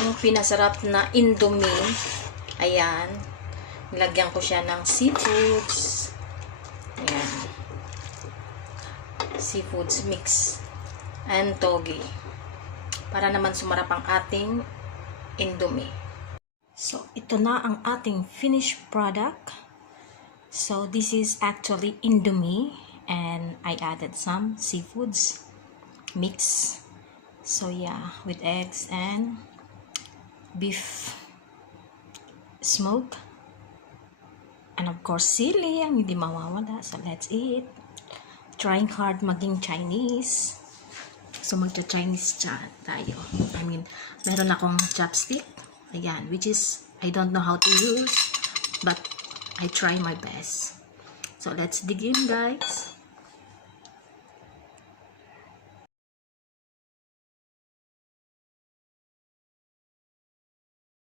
ang pinasarap na Indomie. Ayan. Nilagyan ko siya ng seafoods. Ayan. Seafoods mix. And togi. Para naman sumarap ang ating Indomie. So, ito na ang ating finished product. So, this is actually Indomie. And I added some seafoods mix. So, yeah. With eggs and beef smoke. And of course, sili ang hindi mawawala. So, let's eat. Trying hard maging Chinese. So, magcha-Chinese tayo. I mean, meron akong chopstick. Ayan, which is, I don't know how to use. But, I try my best. So, let's dig in, guys.